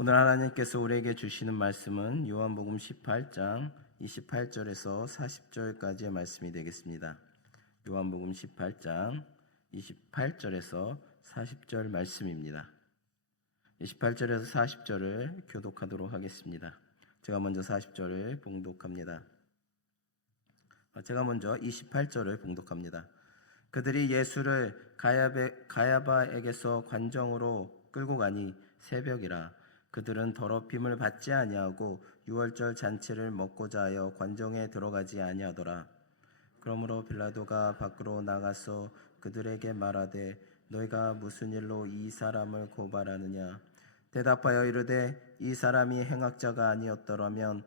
오늘 하나님께서 우리에게 주시는 말씀은 요한복음 18장 28절에서 40절까지의 말씀이 되겠습니다. 요한복음 18장 28절에서 40절 말씀입니다. 28절에서 40절을 교독하도록 하겠습니다. 제가 먼저 40절을 봉독합니다. 제가 먼저 28절을 봉독합니다. 그들이 예수를 가야바에게서 관정으로 끌고 가니 새벽이라. 그들은 더럽힘을 받지 아니하고 유월절 잔치를 먹고자 하여 관정에 들어가지 아니하더라. 그러므로 빌라도가 밖으로 나가서 그들에게 말하되 너희가 무슨 일로 이 사람을 고발하느냐. 대답하여 이르되 이 사람이 행악자가 아니었더라면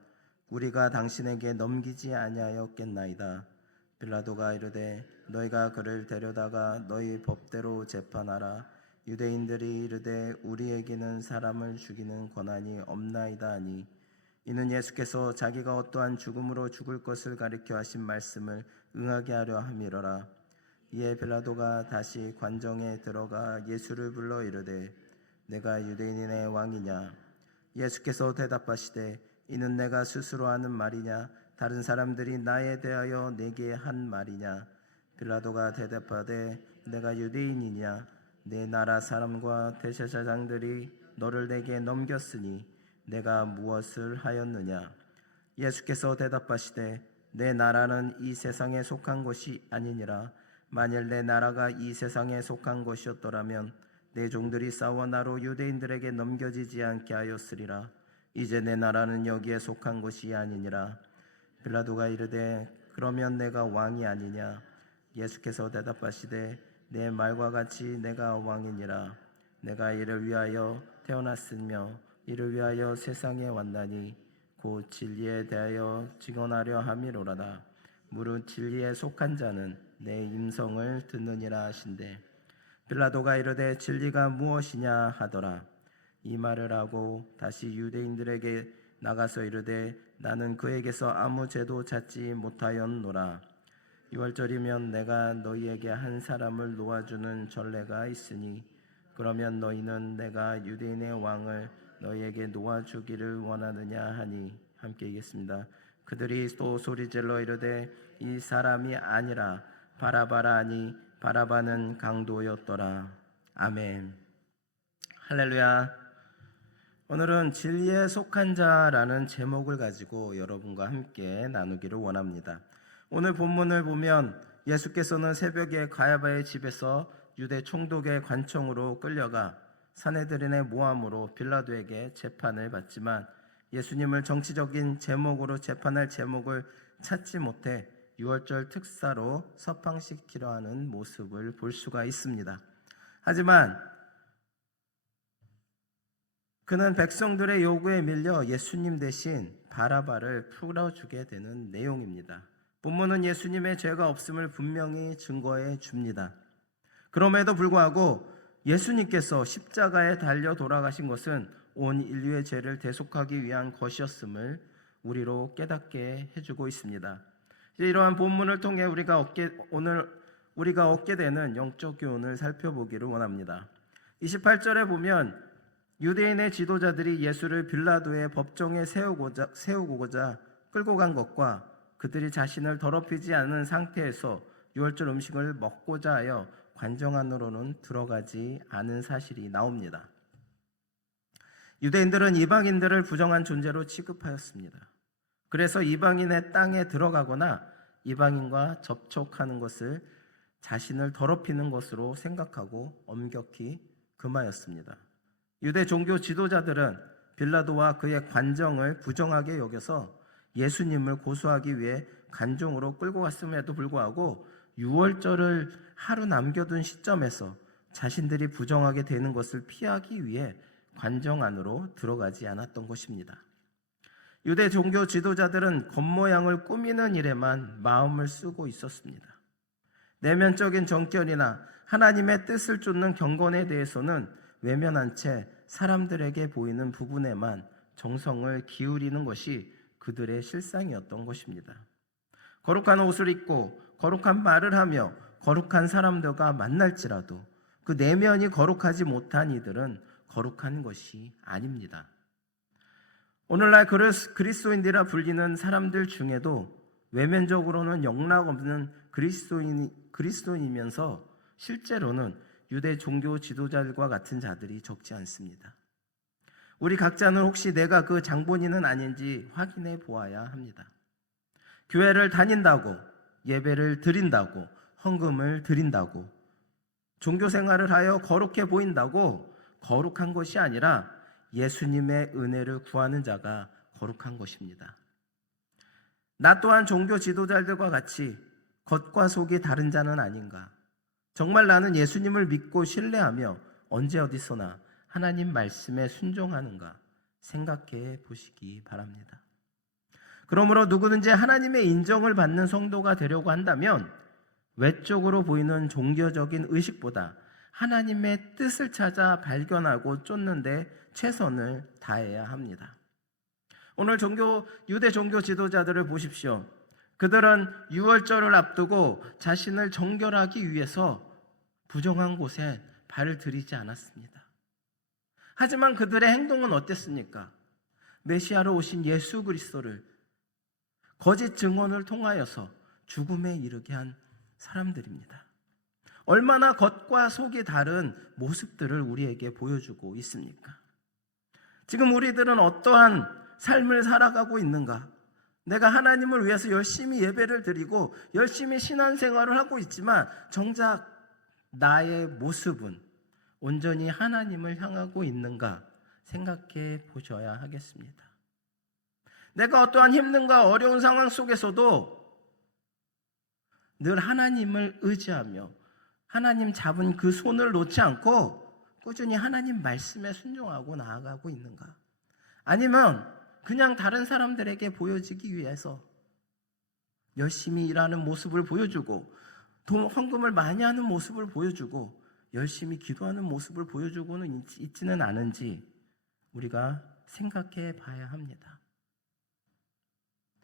우리가 당신에게 넘기지 아니하였겠나이다. 빌라도가 이르되 너희가 그를 데려다가 너희 법대로 재판하라. 유대인들이 이르되 우리에게는 사람을 죽이는 권한이 없나이다 하니 이는 예수께서 자기가 어떠한 죽음으로 죽을 것을 가리켜 하신 말씀을 응하게 하려 함이로라. 이에 빌라도가 다시 관정에 들어가 예수를 불러 이르되 내가 유대인의 왕이냐. 예수께서 대답하시되 이는 내가 스스로 하는 말이냐 다른 사람들이 나에 대하여 내게 한 말이냐. 빌라도가 대답하되 내가 유대인이냐. 내 나라 사람과 대제사장들이 너를 내게 넘겼으니 내가 무엇을 하였느냐. 예수께서 대답하시되 내 나라는 이 세상에 속한 것이 아니니라. 만일 내 나라가 이 세상에 속한 것이었더라면 내 종들이 싸워 나로 유대인들에게 넘겨지지 않게 하였으리라. 이제 내 나라는 여기에 속한 것이 아니니라. 빌라도가 이르되 그러면 내가 왕이 아니냐. 예수께서 대답하시되 내 말과 같이 내가 왕이니라. 내가 이를 위하여 태어났으며 이를 위하여 세상에 왔나니 곧 진리에 대하여 증언하려 함이로라다. 무릇 진리에 속한 자는 내 임성을 듣느니라 하신대. 빌라도가 이르되 진리가 무엇이냐 하더라. 이 말을 하고 다시 유대인들에게 나가서 이르되 나는 그에게서 아무 죄도 찾지 못하였노라. 유월절이면 내가 너희에게 한 사람을 놓아주는 전례가 있으니 그러면 너희는 내가 유대인의 왕을 너희에게 놓아주기를 원하느냐 하니 함께 읽겠습니다. 그들이 또 소리질러 이르되 이 사람이 아니라 바라바라 하니 바라바는 강도였더라. 아멘. 할렐루야. 오늘은 진리에 속한 자라는 제목을 가지고 여러분과 함께 나누기를 원합니다. 오늘 본문을 보면 예수께서는 새벽에 가야바의 집에서 유대 총독의 관청으로 끌려가 산헤드린의 모함으로 빌라도에게 재판을 받지만 예수님을 정치적인 제목으로 재판할 제목을 찾지 못해 유월절 특사로 석방시키려 하는 모습을 볼 수가 있습니다. 하지만 그는 백성들의 요구에 밀려 예수님 대신 바라바를 풀어주게 되는 내용입니다. 본문은 예수님의 죄가 없음을 분명히 증거해 줍니다. 그럼에도 불구하고 예수님께서 십자가에 달려 돌아가신 것은 온 인류의 죄를 대속하기 위한 것이었음을 우리로 깨닫게 해주고 있습니다. 이러한 본문을 통해 오늘 우리가 얻게 되는 영적 교훈을 살펴보기를 원합니다. 28절에 보면 유대인의 지도자들이 예수를 빌라도의 법정에 세우고자 끌고 간 것과 그들이 자신을 더럽히지 않은 상태에서 유월절 음식을 먹고자 하여 관정 안으로는 들어가지 않은 사실이 나옵니다. 유대인들은 이방인들을 부정한 존재로 취급하였습니다. 그래서 이방인의 땅에 들어가거나 이방인과 접촉하는 것을 자신을 더럽히는 것으로 생각하고 엄격히 금하였습니다. 유대 종교 지도자들은 빌라도와 그의 관정을 부정하게 여겨서 예수님을 고소하기 위해 관정으로 끌고 갔음에도 불구하고 유월절을 하루 남겨둔 시점에서 자신들이 부정하게 되는 것을 피하기 위해 관정 안으로 들어가지 않았던 것입니다. 유대 종교 지도자들은 겉모양을 꾸미는 일에만 마음을 쓰고 있었습니다. 내면적인 정결이나 하나님의 뜻을 쫓는 경건에 대해서는 외면한 채 사람들에게 보이는 부분에만 정성을 기울이는 것이 그들의 실상이었던 것입니다. 거룩한 옷을 입고 거룩한 말을 하며 거룩한 사람들과 만날지라도 그 내면이 거룩하지 못한 이들은 거룩한 것이 아닙니다. 오늘날 그리스도인이라 불리는 사람들 중에도 외면적으로는 영락없는 그리스도인이면서 실제로는 유대 종교 지도자들과 같은 자들이 적지 않습니다. 우리 각자는 혹시 내가 그 장본인은 아닌지 확인해 보아야 합니다. 교회를 다닌다고, 예배를 드린다고, 헌금을 드린다고, 종교 생활을 하여 거룩해 보인다고 거룩한 것이 아니라 예수님의 은혜를 구하는 자가 거룩한 것입니다. 나 또한 종교 지도자들과 같이 겉과 속이 다른 자는 아닌가? 정말 나는 예수님을 믿고 신뢰하며 언제 어디서나 하나님 말씀에 순종하는가 생각해 보시기 바랍니다. 그러므로 누구든지 하나님의 인정을 받는 성도가 되려고 한다면 외적으로 보이는 종교적인 의식보다 하나님의 뜻을 찾아 발견하고 쫓는 데 최선을 다해야 합니다. 오늘 유대 종교 지도자들을 보십시오. 그들은 유월절을 앞두고 자신을 정결하기 위해서 부정한 곳에 발을 들이지 않았습니다. 하지만 그들의 행동은 어땠습니까? 메시아로 오신 예수 그리스도를 거짓 증언을 통하여서 죽음에 이르게 한 사람들입니다. 얼마나 겉과 속이 다른 모습들을 우리에게 보여주고 있습니까? 지금 우리들은 어떠한 삶을 살아가고 있는가? 내가 하나님을 위해서 열심히 예배를 드리고 열심히 신앙생활을 하고 있지만 정작 나의 모습은 온전히 하나님을 향하고 있는가 생각해 보셔야 하겠습니다. 내가 어떠한 힘든가 어려운 상황 속에서도 늘 하나님을 의지하며 하나님 잡은 그 손을 놓지 않고 꾸준히 하나님 말씀에 순종하고 나아가고 있는가? 아니면 그냥 다른 사람들에게 보여지기 위해서 열심히 일하는 모습을 보여주고 헌금을 많이 하는 모습을 보여주고 열심히 기도하는 모습을 보여주고는 있지는 않은지 우리가 생각해 봐야 합니다.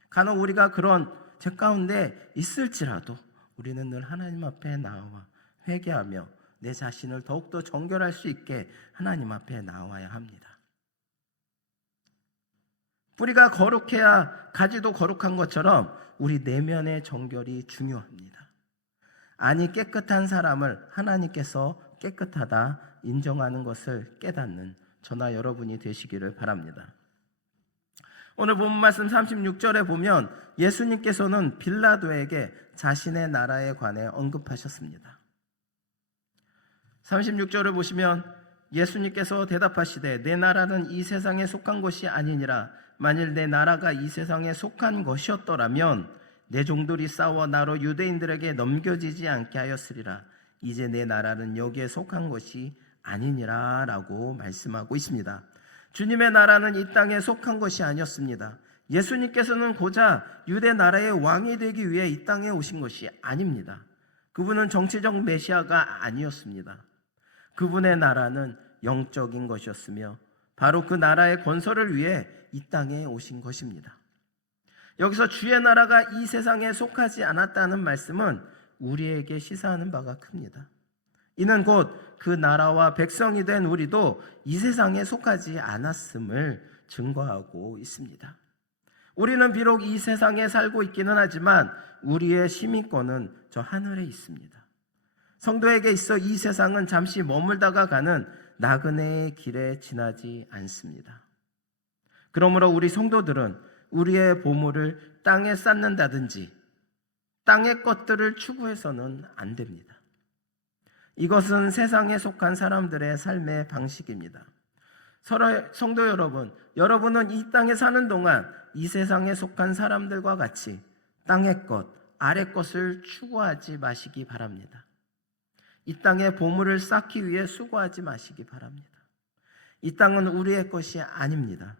간혹 우리가 그런 죄 가운데 있을지라도 우리는 늘 하나님 앞에 나와 회개하며 내 자신을 더욱더 정결할 수 있게 하나님 앞에 나와야 합니다. 뿌리가 거룩해야 가지도 거룩한 것처럼 우리 내면의 정결이 중요합니다. 아니 깨끗한 사람을 하나님께서 깨끗하다 인정하는 것을 깨닫는 저나 여러분이 되시기를 바랍니다. 오늘 본문 말씀 36절에 보면 예수님께서는 빌라도에게 자신의 나라에 관해 언급하셨습니다. 36절을 보시면 예수님께서 대답하시되 내 나라는 이 세상에 속한 것이 아니니라. 만일 내 나라가 이 세상에 속한 것이었더라면 내 종들이 싸워 나로 유대인들에게 넘겨지지 않게 하였으리라. 이제 내 나라는 여기에 속한 것이 아니니라 라고 말씀하고 있습니다. 주님의 나라는 이 땅에 속한 것이 아니었습니다. 예수님께서는 고작 유대 나라의 왕이 되기 위해 이 땅에 오신 것이 아닙니다. 그분은 정치적 메시아가 아니었습니다. 그분의 나라는 영적인 것이었으며 바로 그 나라의 건설을 위해 이 땅에 오신 것입니다. 여기서 주의 나라가 이 세상에 속하지 않았다는 말씀은 우리에게 시사하는 바가 큽니다. 이는 곧 그 나라와 백성이 된 우리도 이 세상에 속하지 않았음을 증거하고 있습니다. 우리는 비록 이 세상에 살고 있기는 하지만 우리의 시민권은 저 하늘에 있습니다. 성도에게 있어 이 세상은 잠시 머물다가 가는 나그네의 길에 지나지 않습니다. 그러므로 우리 성도들은 우리의 보물을 땅에 쌓는다든지 땅의 것들을 추구해서는 안 됩니다. 이것은 세상에 속한 사람들의 삶의 방식입니다. 성도 여러분, 여러분은 이 땅에 사는 동안 이 세상에 속한 사람들과 같이 땅의 것, 아래 것을 추구하지 마시기 바랍니다. 이 땅에 보물을 쌓기 위해 수고하지 마시기 바랍니다. 이 땅은 우리의 것이 아닙니다.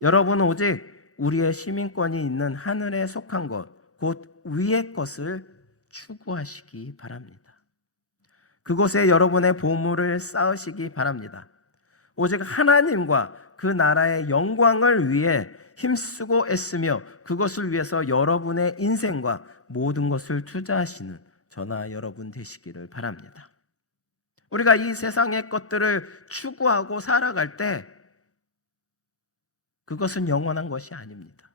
여러분은 오직 우리의 시민권이 있는 하늘에 속한 것, 곧 위의 것을 추구하시기 바랍니다. 그곳에 여러분의 보물을 쌓으시기 바랍니다. 오직 하나님과 그 나라의 영광을 위해 힘쓰고 애쓰며 그것을 위해서 여러분의 인생과 모든 것을 투자하시는 저나 여러분 되시기를 바랍니다. 우리가 이 세상의 것들을 추구하고 살아갈 때 그것은 영원한 것이 아닙니다.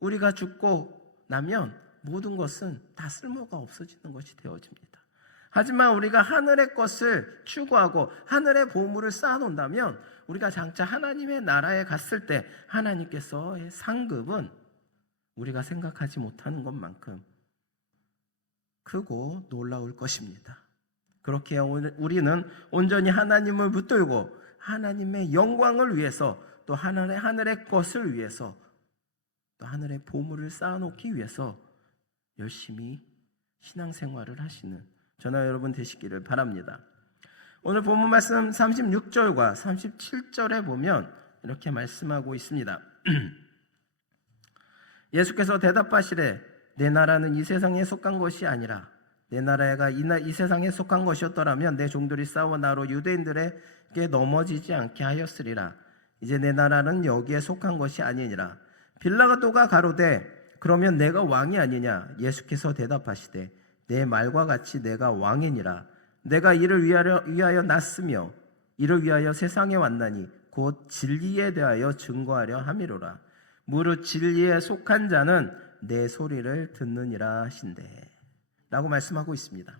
우리가 죽고 나면 모든 것은 다 쓸모가 없어지는 것이 되어집니다. 하지만 우리가 하늘의 것을 추구하고 하늘의 보물을 쌓아놓는다면 우리가 장차 하나님의 나라에 갔을 때 하나님께서의 상급은 우리가 생각하지 못하는 것만큼 크고 놀라울 것입니다. 그렇게 우리는 온전히 하나님을 붙들고 하나님의 영광을 위해서 또 하늘의 것을 위해서 또 하늘의 보물을 쌓아놓기 위해서 열심히 신앙생활을 하시는 저나 여러분 되시기를 바랍니다. 오늘 본문 말씀 36절과 37절에 보면 이렇게 말씀하고 있습니다. 예수께서 대답하시되 내 나라는 이 세상에 속한 것이 아니라 내 나라가 이 세상에 속한 것이었더라면 내 종들이 싸워 나로 유대인들에게 넘어지지 않게 하였으리라. 이제 내 나라는 여기에 속한 것이 아니니라. 빌라도가 가로되 그러면 내가 왕이 아니냐? 예수께서 대답하시되 내 말과 같이 내가 왕이니라. 내가 이를 위하여 났으며 이를 위하여 세상에 왔나니 곧 진리에 대하여 증거하려 함이로라. 무릇 진리에 속한 자는 내 소리를 듣느니라 하신대 라고 말씀하고 있습니다.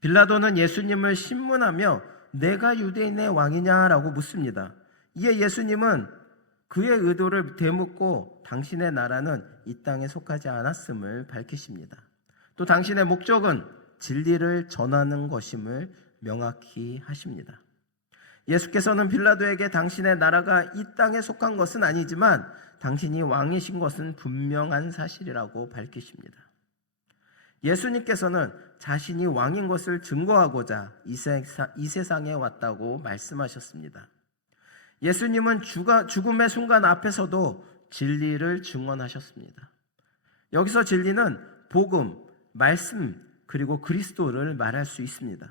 빌라도는 예수님을 신문하며 내가 유대인의 왕이냐라고 묻습니다. 이에 예수님은 그의 의도를 되묻고 당신의 나라는 이 땅에 속하지 않았음을 밝히십니다. 또 당신의 목적은 진리를 전하는 것임을 명확히 하십니다. 예수께서는 빌라도에게 당신의 나라가 이 땅에 속한 것은 아니지만 당신이 왕이신 것은 분명한 사실이라고 밝히십니다. 예수님께서는 자신이 왕인 것을 증거하고자 이 세상에 왔다고 말씀하셨습니다. 예수님은 죽음의 순간 앞에서도 진리를 증언하셨습니다. 여기서 진리는 복음, 말씀, 그리고 그리스도를 말할 수 있습니다.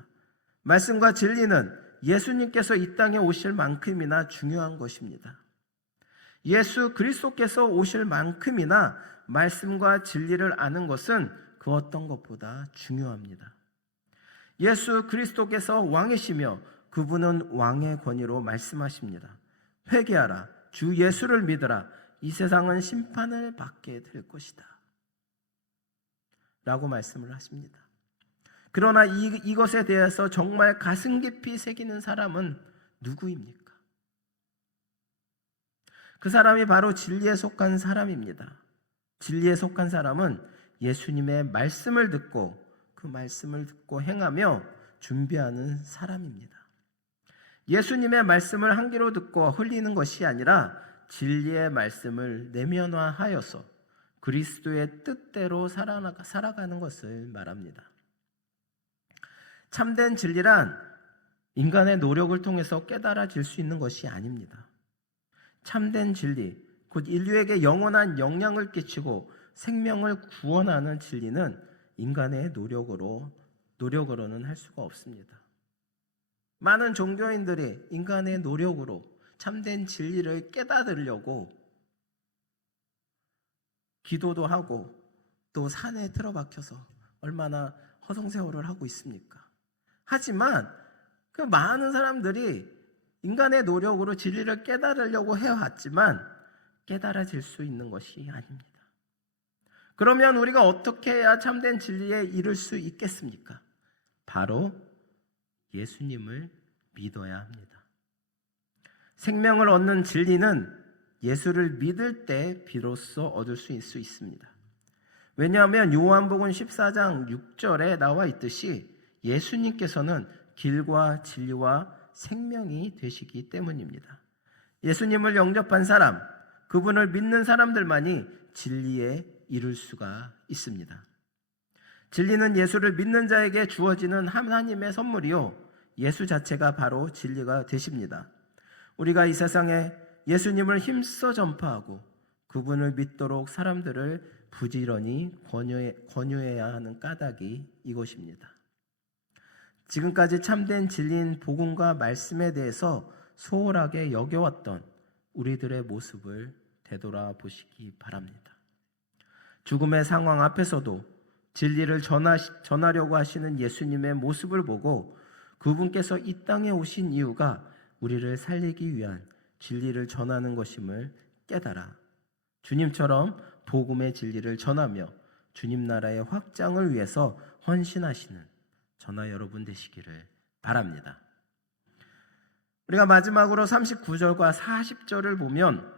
말씀과 진리는 예수님께서 이 땅에 오실 만큼이나 중요한 것입니다. 예수 그리스도께서 오실 만큼이나 말씀과 진리를 아는 것은 그 어떤 것보다 중요합니다. 예수 그리스도께서 왕이시며 그분은 왕의 권위로 말씀하십니다. 회개하라, 주 예수를 믿으라, 이 세상은 심판을 받게 될 것이다 라고 말씀을 하십니다. 그러나 이것에 대해서 정말 가슴 깊이 새기는 사람은 누구입니까? 그 사람이 바로 진리에 속한 사람입니다. 진리에 속한 사람은 예수님의 말씀을 듣고 그 말씀을 듣고 행하며 준비하는 사람입니다. 예수님의 말씀을 한 귀로 듣고 흘리는 것이 아니라 진리의 말씀을 내면화하여서 그리스도의 뜻대로 살아가는 것을 말합니다. 참된 진리란 인간의 노력을 통해서 깨달아질 수 있는 것이 아닙니다. 참된 진리, 곧 인류에게 영원한 영향을 끼치고 생명을 구원하는 진리는 인간의 노력으로는 할 수가 없습니다. 많은 종교인들이 인간의 노력으로 참된 진리를 깨달으려고 기도도 하고 또 산에 틀어박혀서 얼마나 허송세월을 하고 있습니까? 하지만 그 많은 사람들이 인간의 노력으로 진리를 깨달으려고 해왔지만 깨달아질 수 있는 것이 아닙니다. 그러면 우리가 어떻게 해야 참된 진리에 이를 수 있겠습니까? 바로 예수님을 믿어야 합니다. 생명을 얻는 진리는 예수를 믿을 때 비로소 얻을 수 있습니다. 왜냐하면 요한복음 14장 6절에 나와 있듯이 예수님께서는 길과 진리와 생명이 되시기 때문입니다. 예수님을 영접한 사람, 그분을 믿는 사람들만이 진리에 이룰 수가 있습니다. 진리는 예수를 믿는 자에게 주어지는 하나님의 선물이요, 예수 자체가 바로 진리가 되십니다. 우리가 이 세상에 예수님을 힘써 전파하고 그분을 믿도록 사람들을 부지런히 권유해야 하는 까닭이 이것입니다. 지금까지 참된 진리인 복음과 말씀에 대해서 소홀하게 여겨왔던 우리들의 모습을 되돌아보시기 바랍니다. 죽음의 상황 앞에서도 진리를 전하려고 하시는 예수님의 모습을 보고 그분께서 이 땅에 오신 이유가 우리를 살리기 위한 진리를 전하는 것임을 깨달아 주님처럼 복음의 진리를 전하며 주님 나라의 확장을 위해서 헌신하시는 저나 여러분 되시기를 바랍니다. 우리가 마지막으로 39절과 40절을 보면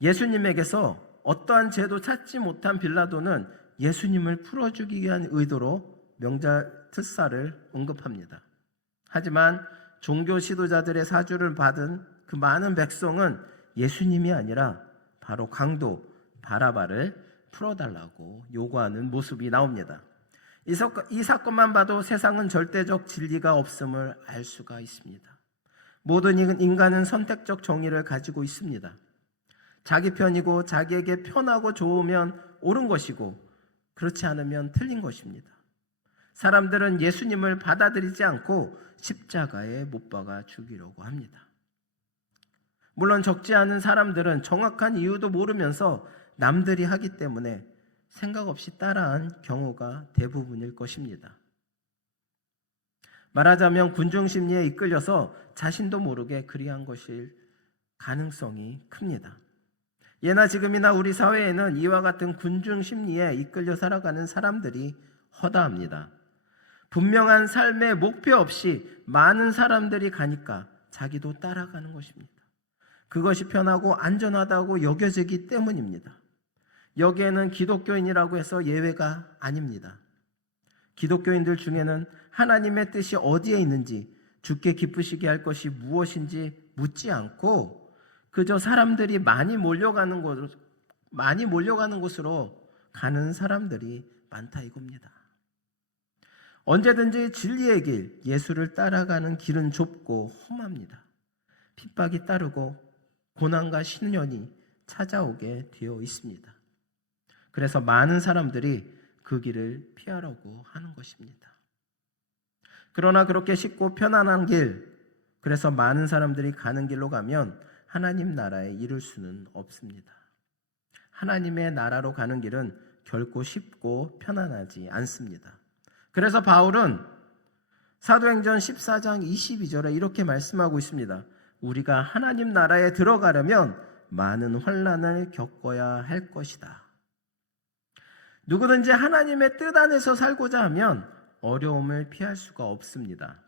예수님에게서 어떠한 죄도 찾지 못한 빌라도는 예수님을 풀어주기 위한 의도로 명자특사를 언급합니다. 하지만 종교 지도자들의 사주를 받은 그 많은 백성은 예수님이 아니라 바로 강도 바라바를 풀어달라고 요구하는 모습이 나옵니다. 이 사건만 봐도 세상은 절대적 진리가 없음을 알 수가 있습니다. 모든 인간은 선택적 정의를 가지고 있습니다. 자기 편이고 자기에게 편하고 좋으면 옳은 것이고 그렇지 않으면 틀린 것입니다. 사람들은 예수님을 받아들이지 않고 십자가에 못 박아 죽이려고 합니다. 물론 적지 않은 사람들은 정확한 이유도 모르면서 남들이 하기 때문에 생각 없이 따라한 경우가 대부분일 것입니다. 말하자면 군중심리에 이끌려서 자신도 모르게 그리한 것일 가능성이 큽니다. 예나 지금이나 우리 사회에는 이와 같은 군중심리에 이끌려 살아가는 사람들이 허다합니다. 분명한 삶의 목표 없이 많은 사람들이 가니까 자기도 따라가는 것입니다. 그것이 편하고 안전하다고 여겨지기 때문입니다. 여기에는 기독교인이라고 해서 예외가 아닙니다. 기독교인들 중에는 하나님의 뜻이 어디에 있는지, 주께 기쁘시게 할 것이 무엇인지 묻지 않고 그저 사람들이 많이 몰려가는 곳으로 가는 사람들이 많다 이겁니다. 언제든지 진리의 길, 예수를 따라가는 길은 좁고 험합니다. 핍박이 따르고 고난과 시련이 찾아오게 되어 있습니다. 그래서 많은 사람들이 그 길을 피하려고 하는 것입니다. 그러나 그렇게 쉽고 편안한 길, 그래서 많은 사람들이 가는 길로 가면 하나님 나라에 이룰 수는 없습니다. 하나님의 나라로 가는 길은 결코 쉽고 편안하지 않습니다. 그래서 바울은 사도행전 14장 22절에 이렇게 말씀하고 있습니다. 우리가 하나님 나라에 들어가려면 많은 환난을 겪어야 할 것이다. 누구든지 하나님의 뜻 안에서 살고자 하면 어려움을 피할 수가 없습니다.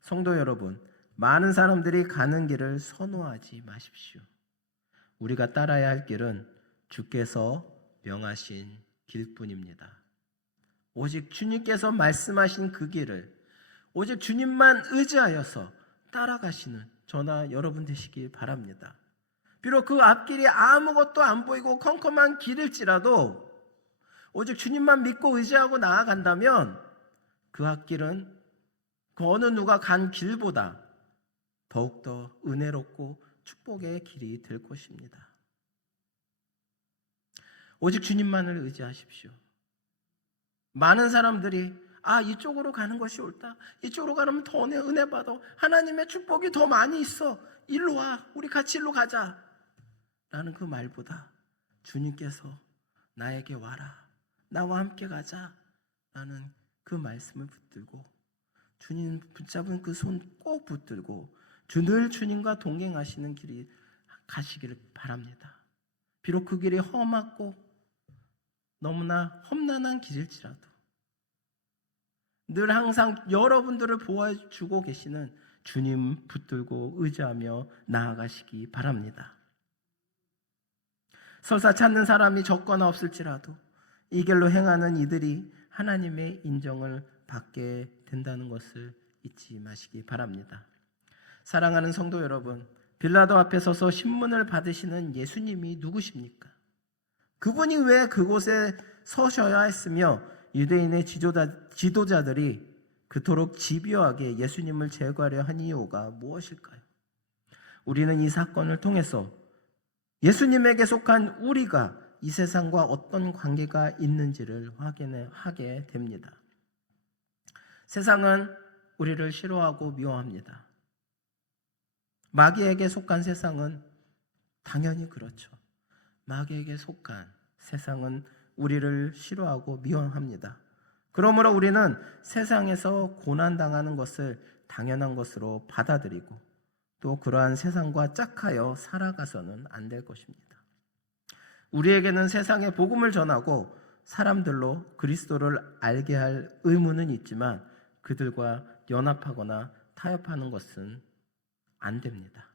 성도 여러분, 많은 사람들이 가는 길을 선호하지 마십시오. 우리가 따라야 할 길은 주께서 명하신 길뿐입니다. 오직 주님께서 말씀하신 그 길을 오직 주님만 의지하여서 따라가시는 저나 여러분 되시길 바랍니다. 비록 그 앞길이 아무것도 안 보이고 컴컴한 길일지라도 오직 주님만 믿고 의지하고 나아간다면 그 앞길은 그 어느 누가 간 길보다 더욱더 은혜롭고 축복의 길이 될 것입니다. 오직 주님만을 의지하십시오. 많은 사람들이 이쪽으로 가는 것이 옳다. 이쪽으로 가면 더 은혜 받아. 하나님의 축복이 더 많이 있어. 일로 와. 우리 같이 일로 가자. 라는 그 말보다 주님께서 나에게 와라. 나와 함께 가자. 라는 그 말씀을 붙들고 주님 붙잡은 그 손 꼭 붙들고 늘 주님과 동행하시는 길이 가시기를 바랍니다. 비록 그 길이 험하고 너무나 험난한 길일지라도 늘 항상 여러분들을 보호해주고 계시는 주님 붙들고 의지하며 나아가시기 바랍니다. 설사 찾는 사람이 적거나 없을지라도 이 길로 행하는 이들이 하나님의 인정을 받게 된다는 것을 잊지 마시기 바랍니다. 사랑하는 성도 여러분, 빌라도 앞에 서서 신문을 받으시는 예수님이 누구십니까? 그분이 왜 그곳에 서셔야 했으며 유대인의 지도자들이 그토록 집요하게 예수님을 제거하려 한 이유가 무엇일까요? 우리는 이 사건을 통해서 예수님에게 속한 우리가 이 세상과 어떤 관계가 있는지를 확인하게 됩니다. 세상은 우리를 싫어하고 미워합니다. 마귀에게 속한 세상은 당연히 그렇죠. 마귀에게 속한 세상은 우리를 싫어하고 미워합니다. 그러므로 우리는 세상에서 고난당하는 것을 당연한 것으로 받아들이고 또 그러한 세상과 짝하여 살아가서는 안 될 것입니다. 우리에게는 세상에 복음을 전하고 사람들로 그리스도를 알게 할 의무는 있지만 그들과 연합하거나 타협하는 것은 안 됩니다.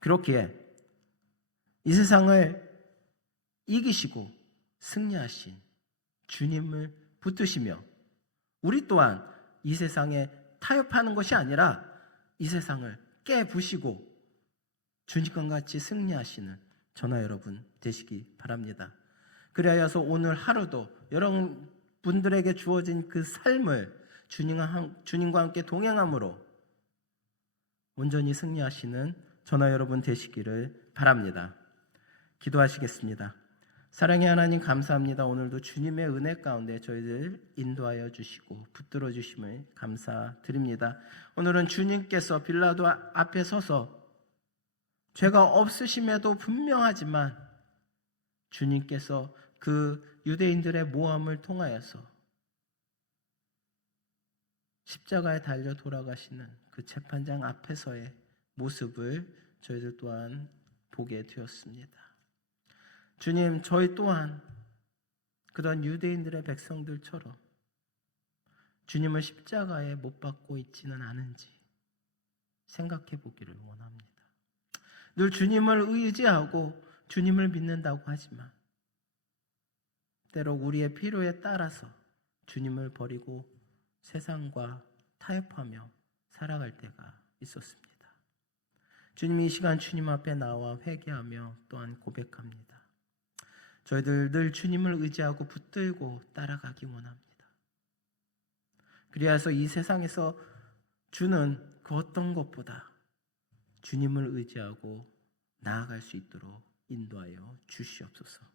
그렇기에 이 세상을 이기시고 승리하신 주님을 붙드시며 우리 또한 이 세상에 타협하는 것이 아니라 이 세상을 깨부시고 주님과 같이 승리하시는 저나 여러분 되시기 바랍니다. 그리하여서 오늘 하루도 여러분들에게 주어진 그 삶을 주님과 함께 동행함으로 온전히 승리하시는 저나 여러분 되시기를 바랍니다. 기도하시겠습니다. 사랑의 하나님 감사합니다. 오늘도 주님의 은혜 가운데 저희들 인도하여 주시고 붙들어 주심을 감사드립니다. 오늘은 주님께서 빌라도 앞에 서서 죄가 없으심에도 분명하지만 주님께서 그 유대인들의 모함을 통하여서 십자가에 달려 돌아가시는 그 재판장 앞에서의 모습을 저희들 또한 보게 되었습니다. 주님, 저희 또한 그런 유대인들의 백성들처럼 주님을 십자가에 못 박고 있지는 않은지 생각해 보기를 원합니다. 늘 주님을 의지하고 주님을 믿는다고 하지만 때로 우리의 필요에 따라서 주님을 버리고 세상과 타협하며 살아갈 때가 있었습니다. 주님, 이 시간 주님 앞에 나와 회개하며 또한 고백합니다. 저희들 늘 주님을 의지하고 붙들고 따라가기 원합니다. 그리하여서 이 세상에서 주는 그 어떤 것보다 주님을 의지하고 나아갈 수 있도록 인도하여 주시옵소서.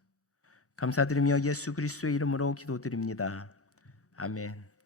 감사드리며 예수 그리스도의 이름으로 기도드립니다. 아멘.